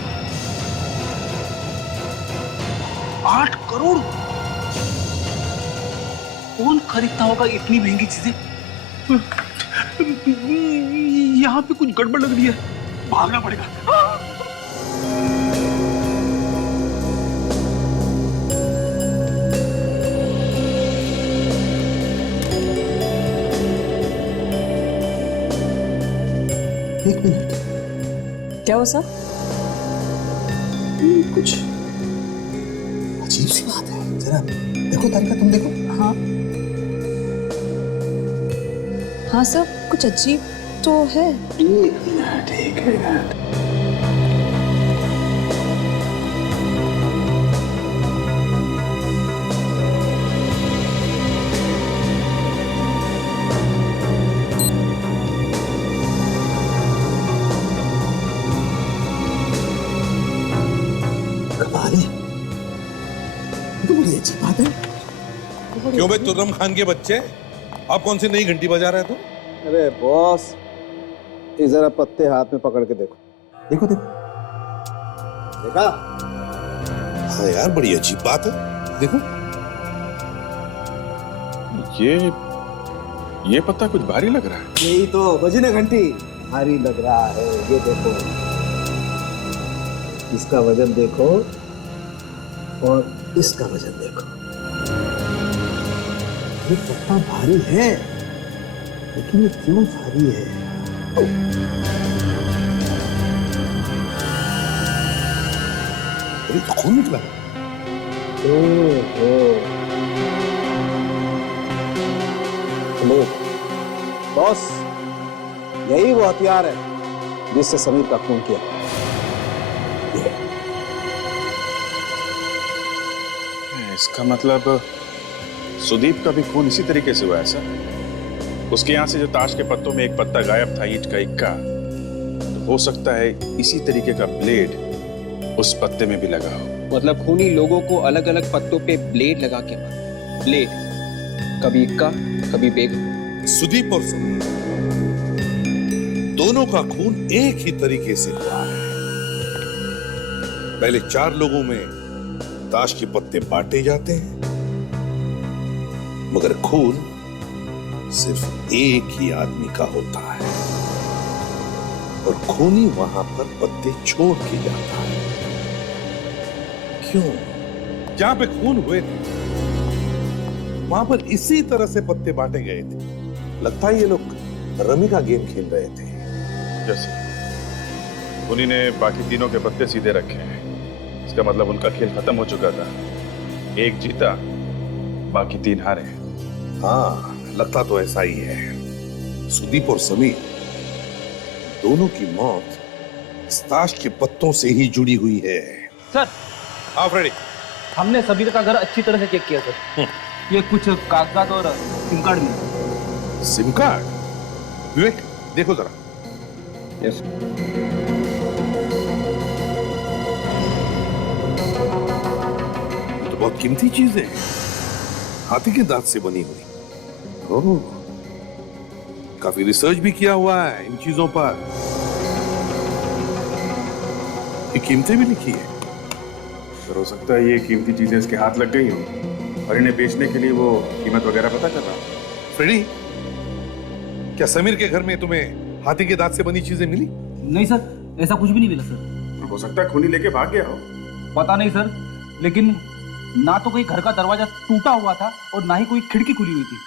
8 करोड़। कौन खरीदता होगा इतनी महंगी चीजें? यहां पे कुछ गड़बड़ लग रही है, भागना पड़ेगा। एक मिनट, क्या हो सर? कुछ अजीब सी बात है। जरा देखो तारिका, तुम देखो। हाँ हाँ सर, कुछ अजीब तो है। एक मिनट। क्यों भाई तुर्रम खान के बच्चे, आप कौन सी नई घंटी बजा रहे थे? अरे बॉस, ये जरा पत्ते हाथ में पकड़ के देखो। देखो देखो, देखा? हाँ यार, बड़ी अजीब बात है। देखो, ये पत्ता कुछ भारी लग रहा है। यही तो बजी ना घंटी, भारी लग रहा है। ये देखो, इसका वजन देखो और इसका वजन देखो। ये पत्ता भारी है, लेकिन ये क्यों भारी है? अरे तो खून निकला। बॉस, यही वो हथियार है जिससे समीर का खून किया। इसका मतलब सुदीप का भी खून इसी तरीके से हुआ है सर। उसके यहां से जो ताश के पत्तों में एक पत्ता गायब था, ईंट का इक्का, तो हो सकता है इसी तरीके का ब्लेड उस पत्ते में भी लगा हो। मतलब खूनी लोगों को अलग अलग पत्तों पे ब्लेड लगा के मारा। ब्लेड, कभी इक्का कभी बेग। सुदीप और समीर दोनों का खून एक ही तरीके से हुआ है। पहले 4 लोगों में ताश के पत्ते बांटे जाते हैं, मगर खून सिर्फ एक ही आदमी का होता है और खूनी वहां पर पत्ते छोड़ के जाता है। क्यों? जहां पे खून हुए थे वहां पर इसी तरह से पत्ते बांटे गए थे। लगता है ये लोग रमी का गेम खेल रहे थे। जैसे खूनी ने बाकी तीनों के पत्ते सीधे रखे हैं, इसका मतलब उनका खेल खत्म हो चुका था। एक जीता, बाकी 3 हारे। हाँ, लगता तो ऐसा ही है। सुदीप और समीर दोनों की मौत ताश के पत्तों से ही जुड़ी हुई है। सर, आप रेडी? हमने समीर का घर अच्छी तरह से चेक किया सर। ये कुछ कागजात और सिम कार्ड मिले। SIM card? विवेक, देखो जरा। यस। तो बहुत कीमती चीजें, हाथी के दांत से बनी हुई। ओह, काफी रिसर्च भी किया हुआ है इन चीजों पर। ये कीमतें भी लिखी है। सर, हो सकता है ये कीमती चीजें इसके हाथ लग गई हों और इन्हें बेचने के लिए वो कीमत वगैरह पता कर रहा है। फ्रेडी, क्या समीर के घर में तुम्हें हाथी के दांत से बनी चीजें मिली? नहीं सर, ऐसा कुछ भी नहीं मिला सर। हो सकता है खूनी लेके भाग गया हो। पता नहीं सर, लेकिन ना तो कोई घर का दरवाजा टूटा हुआ था और ना ही कोई खिड़की खुली हुई थी।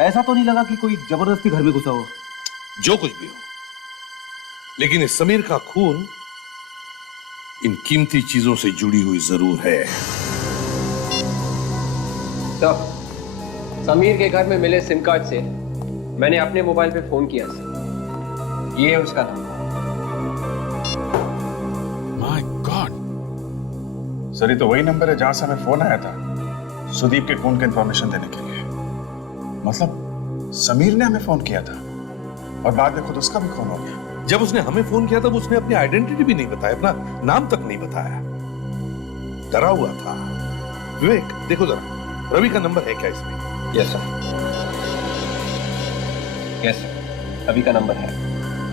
ऐसा तो नहीं लगा कि कोई जबरदस्ती घर में घुसा हो। जो कुछ भी हो, लेकिन इस समीर का खून इन कीमती चीजों से जुड़ी हुई जरूर है। तो समीर के घर में मिले सिम कार्ड से मैंने अपने मोबाइल पे फोन किया सर। ये है उसका नंबर। माय गॉड सर, ये तो वही नंबर है जहां से हमें फोन आया था सुदीप के खून की इंफॉर्मेशन देने के लिए। मतलब समीर ने हमें फोन किया था और बाद में खुद उसका भी खून हो गया। जब उसने हमें फोन किया तब उसने अपनी आइडेंटिटी भी नहीं बताया, अपना नाम तक नहीं बताया, डरा हुआ था। विवेक देखो जरा, रवि का नंबर है क्या इसमें? Yes sir, yes sir, Ravi का नंबर है।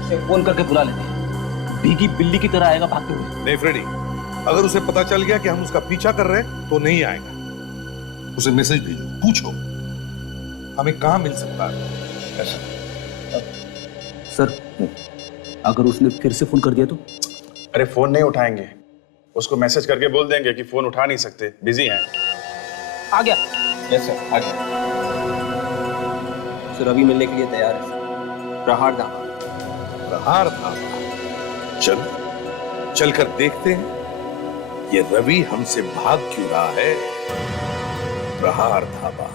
उसे फोन करके बुला लेते हैं, भीगी बिल्ली की तरह आएगा भागते हुए। नहीं फ्रेडी, अगर उसे पता चल गया कि हम उसका पीछा कर रहे हैं तो नहीं आएगा। उसे मैसेज भेजो, पूछो हमें कहां मिल सकता है। सर अगर उसने फिर से फोन कर दिया तो? अरे फोन नहीं उठाएंगे, उसको मैसेज करके बोल देंगे कि फोन उठा नहीं सकते, बिजी हैं। आ गया। यस सर, आ गया। सर रवि मिलने के लिए तैयार है सर। प्रहार धामा। प्रहार धामा? चल चलकर देखते हैं ये रवि हमसे भाग क्यों रहा है। प्रहार धामा।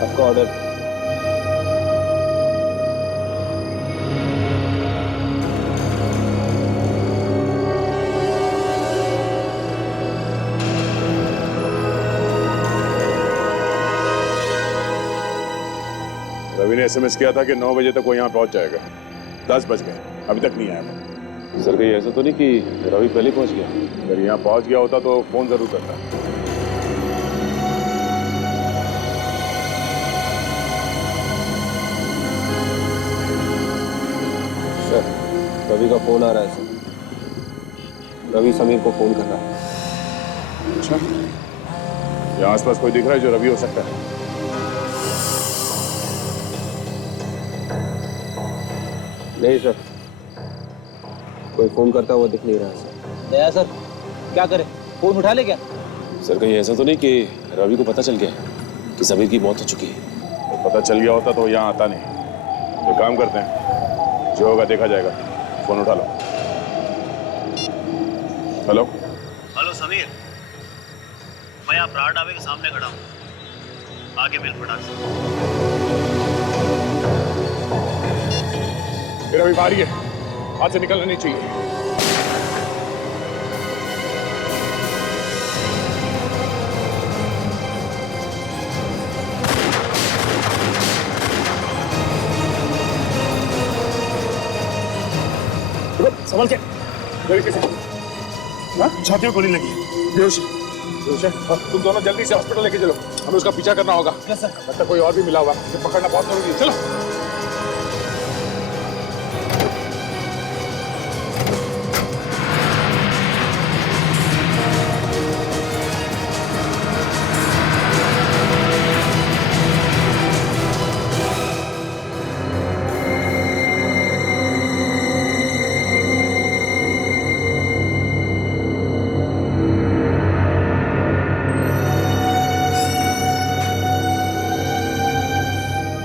आपका ऑर्डर। रवि ने एसएमएस किया था कि 9 बजे तक वो यहाँ पहुंच जाएगा। 10 बज गए, अभी तक नहीं आया। सर कहीं ऐसा तो नहीं कि रवि पहले पहुंच गया? अगर यहाँ पहुंच गया होता तो फोन जरूर करता। सर रवि का फोन आ रहा है सर। रवि समीर को फोन कर रहा है। अच्छा, यहाँ आसपास कोई दिख रहा है जो रवि हो सकता है? नहीं सर, कोई फोन करता हुआ दिख नहीं रहा सर। दया सर क्या करे, फोन उठा ले क्या? सर कहीं ऐसा तो नहीं कि रवि को पता चल गया कि समीर की मौत हो चुकी है? तो पता चल गया होता तो यहाँ आता नहीं। तो काम करते हैं, जो होगा देखा जाएगा। फोन उठा लो। हेलो हेलो समीर, मैं यहाँ प्राण ढाबे के सामने खड़ा हूँ, आगे मिल फटाक से। फिर अभी बारी है, हाथ से निकलना नहीं चाहिए। संभल के। छाती में गोली लगी। बेहोश है। तुम दोनों जल्दी से हॉस्पिटल लेके चलो, हमें उसका पीछा करना होगा। तब तक कोई और भी मिला होगा, उसे पकड़ना बहुत जरूरी है। चलो।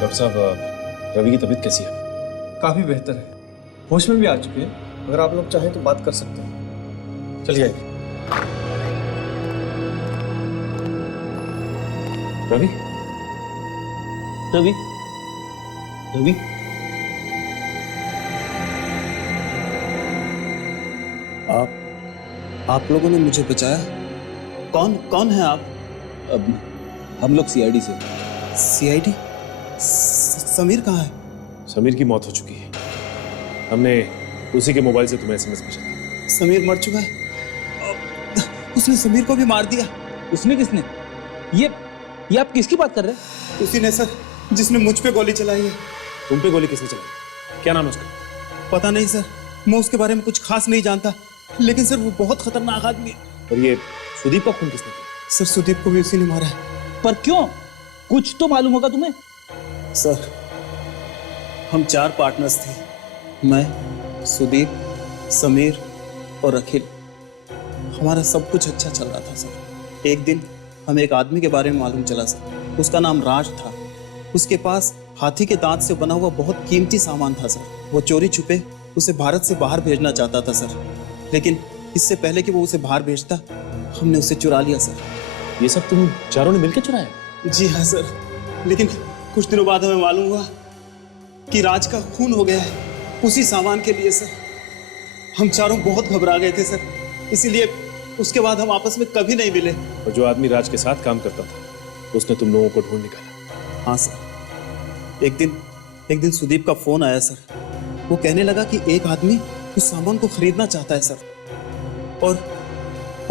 डॉक्टर साहब रवि की तबीयत कैसी है? काफी बेहतर है, होश में भी आ चुके हैं। अगर आप लोग चाहें तो बात कर सकते हैं। चलिए आइए। रवि रवि रवि आप लोगों ने मुझे बचाया। कौन है आप? अब हम लोग सीआईडी से। सीआईडी? समीर कहाँ है? समीर की मौत हो चुकी है। हमने उसी के मोबाइल से तुम्हें एसएमएस भेजा था। समीर मर चुका है? उसने समीर को भी मार दिया। उसने? किसने? ये आप किसकी बात कर रहे हैं? उसी ने सर, जिसने मुझ पे गोली चलाई है। तुम पे गोली किसने चलाई? क्या नाम है उसका? पता नहीं सर, मैं उसके बारे में कुछ खास नहीं जानता, लेकिन सर वो बहुत खतरनाक आदमी है। और ये सुदीप का खून किसने किया? सर सुदीप को भी उसी ने मारा है। पर क्यों? कुछ तो मालूम होगा तुम्हें। सर हम 4 पार्टनर्स थे, मैं, सुदीप, समीर और अखिल। हमारा सब कुछ अच्छा चल रहा था सर। एक दिन हमें एक आदमी के बारे में मालूम चला सर। उसका नाम राज था। उसके पास हाथी के दांत से बना हुआ बहुत कीमती सामान था सर। वो चोरी छुपे उसे भारत से बाहर भेजना चाहता था सर, लेकिन इससे पहले कि वो उसे बाहर भेजता हमने उसे चुरा लिया सर। ये सब तुम चारों ने मिलकर चुराया? जी हाँ सर, लेकिन कुछ दिनों बाद हमें मालूम हुआ कि राज का खून हो गया है उसी सामान के लिए सर। हम चारों बहुत घबरा गए थे सर, इसीलिए उसके बाद हम आपस में कभी नहीं मिले। और जो आदमी राज के साथ काम करता था उसने तुम लोगों को ढूंढ निकाला? हाँ सर। एक दिन सुदीप का फोन आया सर। वो कहने लगा कि एक आदमी उस सामान को खरीदना चाहता है सर, और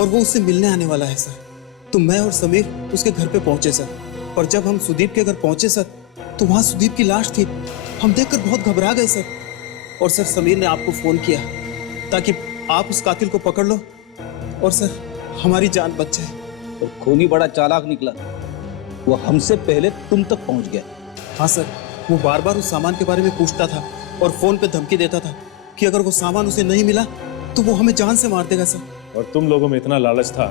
वो उससे मिलने आने वाला है सर। तो मैं और समीर उसके घर पे पहुंचे सर, और जब हम सुदीप के घर पहुंचे सर तो वहां सुदीप की लाश थी। हम देखकर बहुत घबरा गए सर। और सर समीर ने आपको फोन किया ताकि आप उस कातिल को पकड़ लो और सर हमारी जान बच जाए। और खूनी बड़ा चालाक निकला, वो हमसे पहले तुम तक पहुंच गया। हाँ सर, वो बार बार उस सामान के बारे में पूछता था और फोन पे धमकी देता था कि अगर वो सामान उसे नहीं मिला तो वो हमें जान से मार देगा सर। और तुम लोगों में इतना लालच था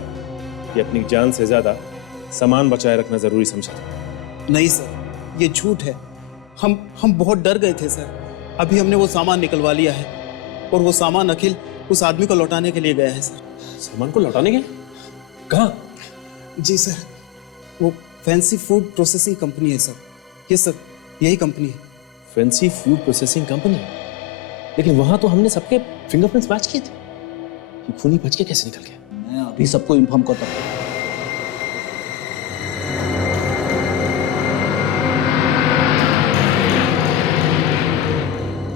कि अपनी जान से ज्यादा सामान बचाए रखना जरूरी समझा था? नहीं सर, ये झूठ है। हम बहुत डर गए थे सर। अभी हमने वो सामान निकलवा लिया है, और वो सामान अखिल उस आदमी को लौटाने के लिए गया है सर। सामान को लौटाने के? कहाँ? जी सर, वो फैंसी फूड प्रोसेसिंग कंपनी है सर। ये सर, यही कंपनी है। Fancy food processing company? लेकिन वहां तो हमने सबके फिंगरप्रिंट्स मैच किए थे। ये खूनी बच के कैसे निकल गया? मैं अभी सबको इन्फॉर्म करता हूँ।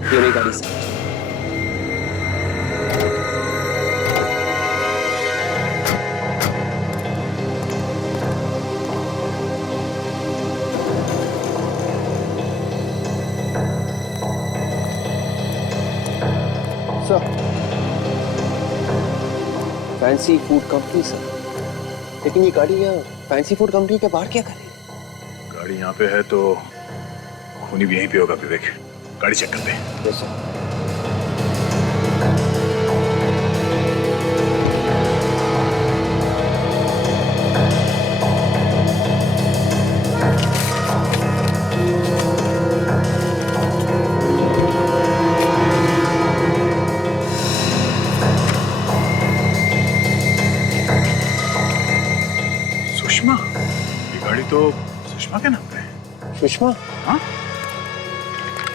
ये रही गाड़ी से। Sir, fancy food company sir, लेकिन ये गाड़ी यहाँ फैंसी फूड कंपनी के बाहर क्या कर रही है? गाड़ी यहाँ पे है तो खूनी भी यहीं पे होगा। विवेक, गाड़ी चेक करते हैं। Yes sir. सुषमा? ये गाड़ी तो सुषमा के नाम पे है। सुषमा? हाँ,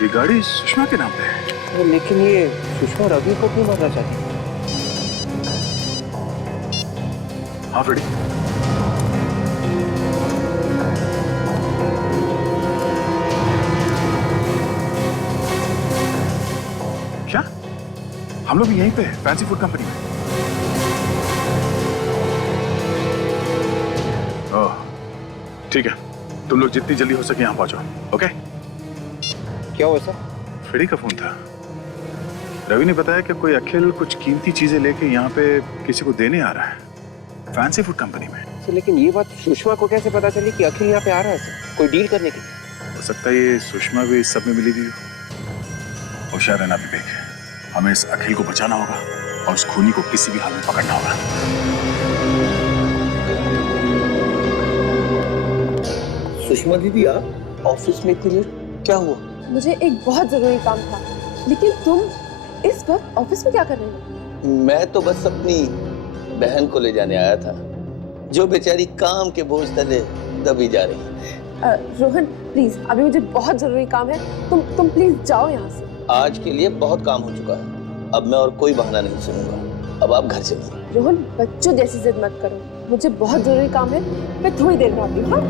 ये गाड़ी सुषमा के नाम पे है। लेकिन ये सुषमा रवि को क्यों मारना चाहती है? हाँ फ्रेडी, क्या हम लोग भी यहीं पे हैं, फैंसी फूड कंपनी में? ओह ठीक है, तुम लोग जितनी जल्दी हो सके यहाँ पहुंचो। ओके? क्या हुआ सर? फ्रेडी का फोन था। रवि ने बताया कि कोई अखिल कुछ कीमती चीजें लेके यहाँ पे किसी को देने आ रहा है, फैंसी फूड कंपनी में। सर, लेकिन ये बात सुषमा को कैसे पता चली कि अखिल यहाँ पे आ रहा है सर, कोई डील करने के लिए? हो सकता है ये सुषमा भी इस सब में मिली हुई हो। होशियार रहना विवेक, हमें इस अखिल को बचाना होगा और उस खूनी को किसी भी हाल में पकड़ना होगा। सुषमा दीदी, आप ऑफिस में इतनी लेट क्या हुआ? मुझे एक बहुत जरूरी काम था, लेकिन तुम इस वक्त ऑफिस में क्या कर रहे हो? मैं तो बस अपनी बहन को ले जाने आया था, जो बेचारी काम के बोझ तले दबी जा रही है। रोहन प्लीज, अभी मुझे बहुत जरूरी काम है, तुम प्लीज जाओ यहाँ से। आज के लिए बहुत काम हो चुका है, अब मैं और कोई बहाना नहीं सुनूंगा। अब आप घर चलिए। रोहन, बच्चों जैसी जिद मत करो, मुझे बहुत जरूरी काम है, मैं थोड़ी देर में आती हूँ। हाँ?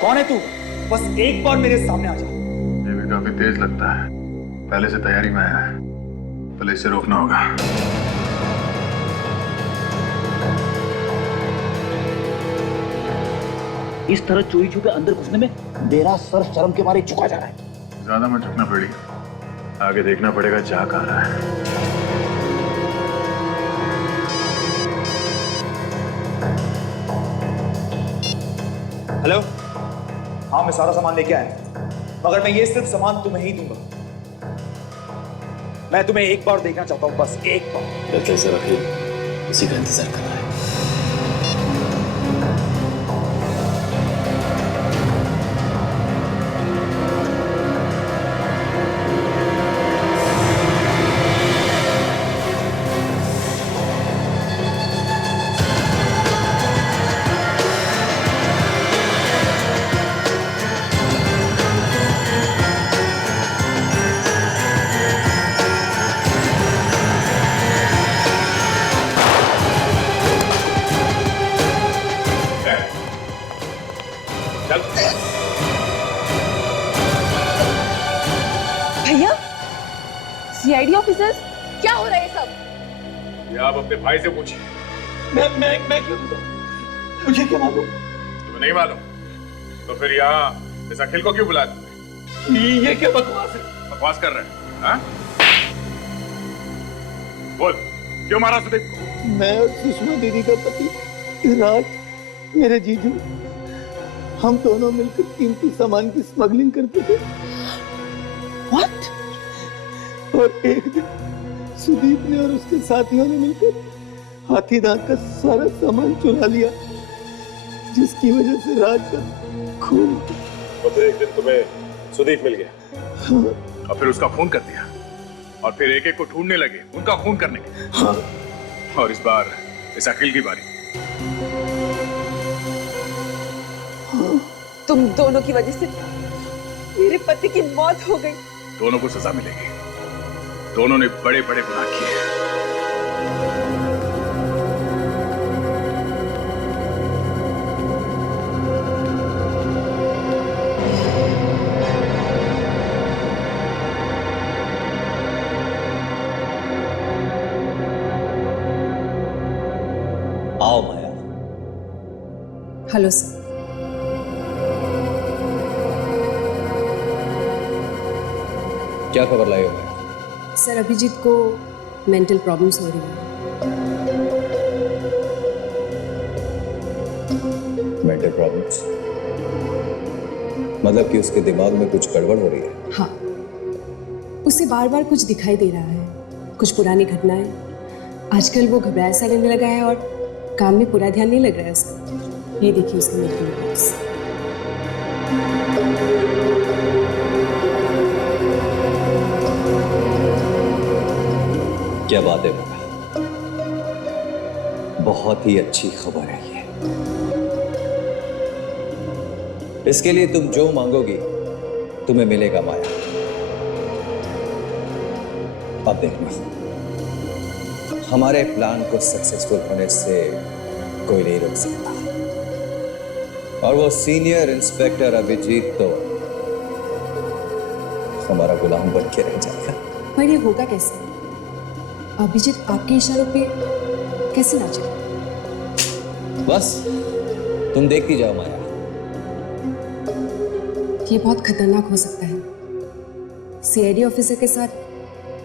कौन है तू? बस एक बार मेरे सामने आ जा। ये भी काफी तेज लगता है, पहले से तैयारी में आया है, पहले इसे रोकना होगा। इस तरह चोरी छुपे अंदर घुसने में मेरा सर शर्म के मारे झुका जा रहा है। ज्यादा मत झुकना पड़ेगा, आगे देखना पड़ेगा जा कहाँ रहा है। हेलो, हाँ मैं सारा सामान लेके आया, मगर मैं ये सिर्फ सामान तुम्हें ही दूंगा। मैं तुम्हें एक बार देखना चाहता हूँ, बस एक बार। लगता है सर अखिल इसी का इंतजार कर रहा है। भैया, सीआईडी ऑफिसर्स, क्या हो रहा है सब? ये आप अपने भाई से पूछिए। मैं क्यों बताऊं? मुझे क्या मालूम? तुम्हें नहीं मालूम तो फिर यहाँ इस अखिल को क्यों बुलाया तुमने? ये क्या बकवास है? बकवास कर रहे हैं हाँ? बोल क्यों मारा सुदीप को? मैं और सुषमा दीदी का पति राज, मेरे जीजू, हम दोनों मिलकर कीमती सामान की स्मगलिंग करते थे। What? और एक दिन सुदीप ने और उसके साथियों ने मिलकर हाथी दांत का सारा सामान चुरा लिया, जिसकी वजह से राज का खून। और फिर एक दिन तुम्हें सुदीप मिल गया और फिर उसका खून कर दिया और फिर एक एक को ढूंढने लगे उनका खून करने के। और इस बार इस अखिल की बारी। तुम दोनों की वजह से मेरे पति की मौत हो गई। दोनों को सजा मिलेगी, दोनों ने बड़े बड़े गुनाह किए हैं। आओ माया। Hello sir. क्या खबर लाए हो? सर अभिजीत को मेंटल प्रॉब्लम्स हो रही है। मेंटल प्रॉब्लम्स मतलब कि उसके दिमाग में कुछ गड़बड़ हो रही है? हाँ, उसे बार बार कुछ दिखाई दे रहा है, कुछ पुरानी घटनाएं। आजकल वो घबराया सा रहने लगा है और काम में पूरा ध्यान नहीं लग रहा है उसका। ये देखिए उसके मेंटल प्रॉब्लम्स। क्या बात है बेटा, बहुत ही अच्छी खबर है ये। इसके लिए तुम जो मांगोगी तुम्हें मिलेगा माया। अब देखना, हमारे प्लान को सक्सेसफुल होने से कोई नहीं रोक सकता। और वो सीनियर इंस्पेक्टर अभिजीत तो हमारा गुलाम बन के रह जाएगा। पर ये होगा कैसे? अभिजीत आपके इशारों पे कैसे नाचे? बस तुम देखती जाओ माया। ये बहुत खतरनाक हो सकता है। सीआईडी ऑफिसर के साथ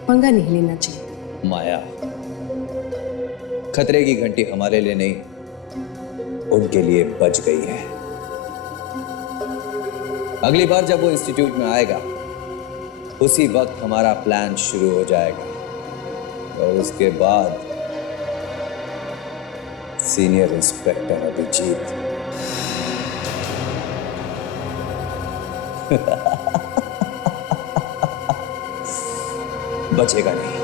पंगा नहीं लेना चाहिए। माया, खतरे की घंटी हमारे लिए नहीं, उनके लिए बज गई है। अगली बार जब वो इंस्टीट्यूट में आएगा, उसी वक्त हमारा प्लान शुरू हो जाएगा और उसके बाद सीनियर इंस्पेक्टर अभिजीत बचेगा नहीं।